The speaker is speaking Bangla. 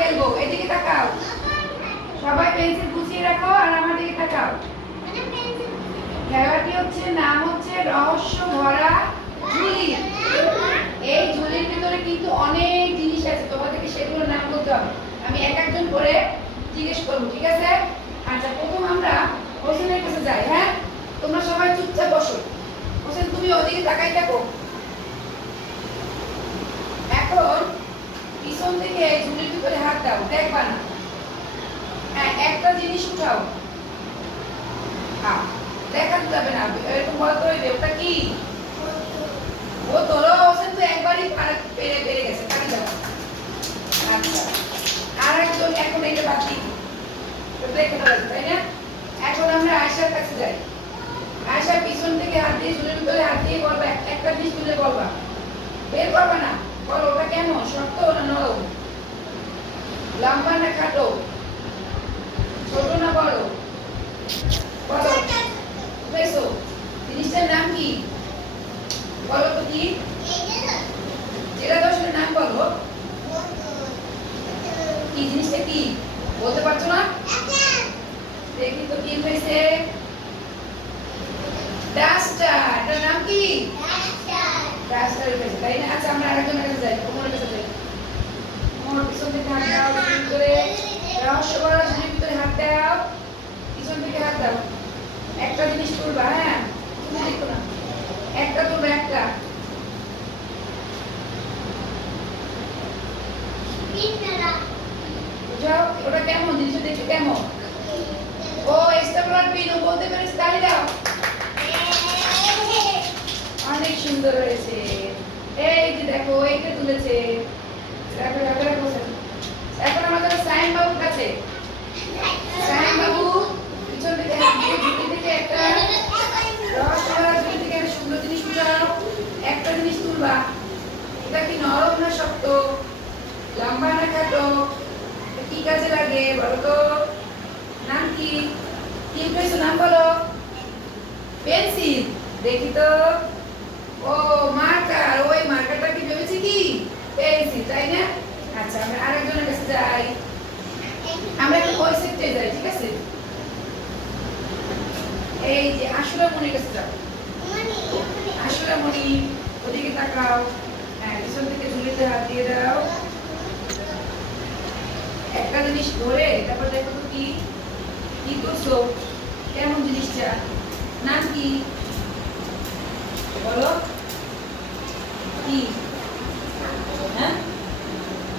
খেলবো, এদিকে তাকাও। সবাই পেন্সিল গুছিয়ে রাখো আর আমার দিকে তাকাও। খেলাটি হচ্ছে নাম হচ্ছে রহস্য ভরা ঝুলি। এই ঝুলির ভিতরে কিন্তু অনেক জিনিস আছে, তোমাদেরকে সেগুলোর নাম বলতে হবে। আমি এক একজন করে জিজ্ঞেস করবো, ঠিক আছে? আচ্ছা, প্রথম আমরা হোসেনের কাছে যাই। হ্যাঁ, তোমরা সবাই চুপচাপ বসো। হোসেন, তুমি ওদিকে তাকাই থাকো। এখন পিছন থেকে ঝুলির ভিতরে হাত দাও, দেখবা না। হ্যাঁ, একটা জিনিস উঠাও। দেখাতে যাবে না, এরকম বল করে দে। ওটা কি? ও তোলো। হোসেন তো একবারই পেরে গেছে, কাটি দাও। আচ্ছা, আর একজন এখন এটা বাদ দিই, তাই না? এখন আমরা আয়শার কাছে যাই। আয়শার পিছন থেকে হাত দিয়ে ঝুলের ভিতরে হাত দিয়ে বলবা, একটা জিনিস তুলে বলবা, বের করবা না। বলো ওটা কেমন, শক্ত না নরম, লম্বা না খাটো, ছোট না বড়? বলো। বুঝেছো? জিনিসটার নাম কি? বলো তো কি? জেলা দর্শনের নাম বলো। কি জিনিসটা কি বলতে পারছো না? দেখি তো কি হয়েছে। ডাস্টার। এটার নাম কি? ডাস্টার হয়েছে, তাই না? আচ্ছা, আমরা আরেকজনের কাছে যাই, ওমরের কাছে যাই। ওমর, পিছন থেকে হাত দাও, ভিতরে রহস্য ভরা ঝুলির ভিতরে হাত দাও, পিছন থেকে হাত দাও। একটা জিনিস তুলবা। হ্যাঁ, তুমি দেখো না, একটা তুলবা, একটা। বুঝাও ওটা কেমন জিনিসটা, দেখতে কেমন? ও স্টেপলার পিন, ও বলতে পেরেছে, তালি দাও। অনেক সুন্দর হয়েছে। এই যে দেখো, এইটা তুলেছে। এখন আমাদের সাইন বাবুর কাছে। সাইন বাবু পিছন থেকে ঝুঁকি থেকে একটা রহস্যভরা ঝুঁকি থেকে একটা সুন্দর জিনিস উঠাও। একটা জিনিস তুলবা। এটা কি নরম না শক্ত, লম্বা না খাটো, কি কাজে লাগে বলো তো? নাম কি? কি পেয়েছো, নাম বলো। পেন্সিল। দেখি তো। ও মার্কার। ওই মার্কারটা কি ভেবেছি কি পেন্সিল, তাই না? আচ্ছা, আমরা আরেকজনের কাছে যাই। আমরা একটু ওই সেটে যাই, ঠিক আছে? এই যে আশুরা মনির কাছে যাও। আশুরা মনি, ওদিকে তাকাও। হ্যাঁ, পিছন থেকে ঝুলিতে হাত দিয়ে দাও। একটা জিনিস ধরে তারপর দেখো তো কি কি করছো, কেমন জিনিসটা, নাম কি বলো? কি?